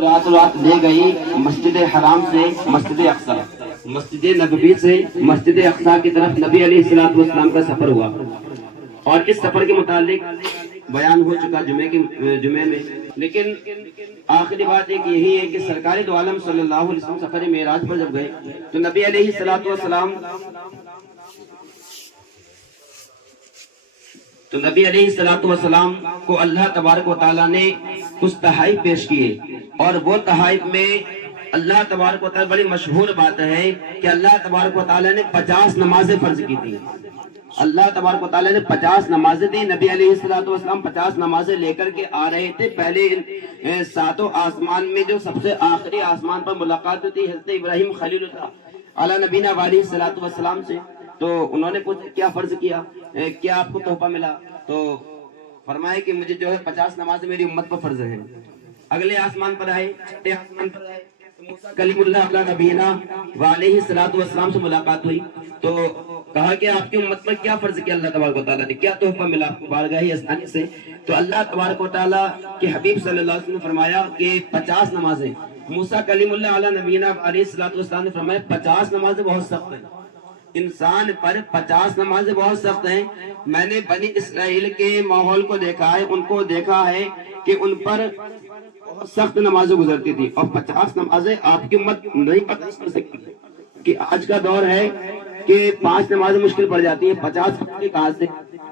رات لے گئی مسجد حرام سے مسجد اقصی، مسجد نبوی سے مسجد اقصی کی طرف نبی علیہ الصلوۃ والسلام کا سفر ہوا، اور اس سفر کے متعلق بیان ہو چکا جمعے میں، لیکن آخری بات ایک یہی ہے کہ سرکار دو عالم صلی اللہ علیہ وسلم سفر معراج پر جب گئے تو نبی علیہ الصلوۃ والسلام کو اللہ تبارک و تعالیٰ نے کچھ تحائف پیش کیے، اور وہ تحائف میں اللہ تبارک و تعالیٰ بڑی مشہور بات ہے کہ اللہ تبارک و تعالیٰ نے 50 نمازیں فرض کی تھی۔ اللہ تبارک و تعالیٰ نے 50 نمازیں دی۔ نبی علیہ السلام 50 نمازیں لے کر کے آ رہے تھے۔ پہلے ساتوں آسمان میں جو سب سے آخری آسمان پر ملاقات تھی حضرت ابراہیم خلیل اللہ علی نبینا علیہ السلام سے، تو انہوں نے پوچھا کیا فرض کیا، کیا آپ کو تحفہ ملا؟ تو فرمایا کہ مجھے جو ہے 50 نمازیں میری امت پر فرض ہیں۔ اگلے آسمان پر آئے، چھٹے آسمان پر آئے، کلیم اللہ علیہ نبینا علیہ السلام سے ملاقات ہوئی، تو کہا کہ آپ کی امت پر کیا فرض کیا اللہ تبارک و تعالیٰ نے، کیا تحفہ ملا آپ کو بارگاہ اسانی سے؟ تو اللہ تبارک و تعالیٰ کے حبیب صلی اللہ علیہ وسلم نے فرمایا کہ 50 نمازیں۔ موسیٰ کلیم اللہ علیہ نبینا علیہ السلام نے فرمایا 50 نمازیں بہت سخت ہیں، انسان پر 50 نمازیں بہت سخت ہیں۔ میں نے بنی اسرائیل کے ماحول کو دیکھا ہے، ان کو دیکھا ہے کہ ان پر بہت سخت نمازیں گزرتی تھی، اور 50 نمازیں آپ کی امت نہیں برداشت کر سکتی، کہ آج کا دور ہے کہ 5 نمازیں مشکل پڑ جاتی ہیں، 50 کہاں سے؟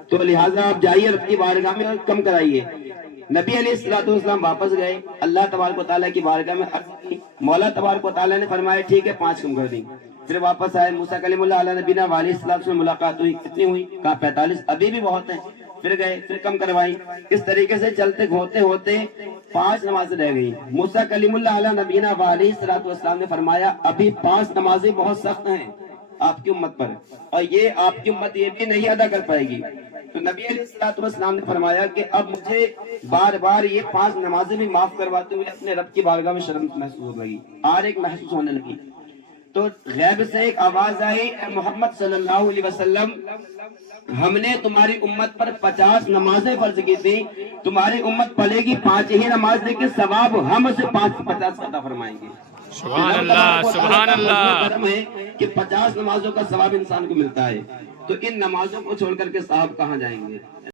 تو لہٰذا آپ جائیے رب کی بارگاہ میں کم کرائیے۔ نبی علیہ السلام واپس گئے، اللہ تبارک و تعالیٰ کی بارگاہ میں عرض کی، مولا تبارک و تعالیٰ نے فرمایا ٹھیک ہے 5 کم کر دیں۔ پھر واپس آئے، موسیٰ کلیم اللہ علیہ نبینا علیہ السلام سے ملاقات ہوئی، کتنی ہوئی؟ کہا 45، ابھی بھی بہت ہیں۔ پھر گئے، پھر کم کروائی، اس طریقے سے چلتے ہوتے ہوتے 5 نمازیں رہ گئی۔ موسیٰ کلیم اللہ علیہ نبینا علیہ السلام نے فرمایا ابھی 5 نمازیں بہت سخت ہیں آپ کی امت پر، اور یہ آپ کی امت یہ بھی نہیں ادا کر پائے گی۔ تو نبی علیہ السلام نے فرمایا کہ اب مجھے بار بار یہ 5 نمازیں بھی معاف کرواتے ہوئے اپنے رب کی بارگاہ میں شرم محسوس ہونے لگی، آر ایک محسوس ہونے لگی۔ تو غیب سے ایک آواز آئی، اے محمد صلی اللہ علیہ وسلم، ہم نے تمہاری امت پر 50 نمازیں فرض کی تھی، تمہاری امت پڑھے گی 5 ہی نماز، لیکن ثواب ہم اسے 50 عطا فرمائیں گے۔ سبحان اللہ، سبحان اللہ۔ کرم ہے کہ 50 نمازوں کا ثواب انسان کو ملتا ہے، تو ان نمازوں کو چھوڑ کر کے صاحب کہاں جائیں گے؟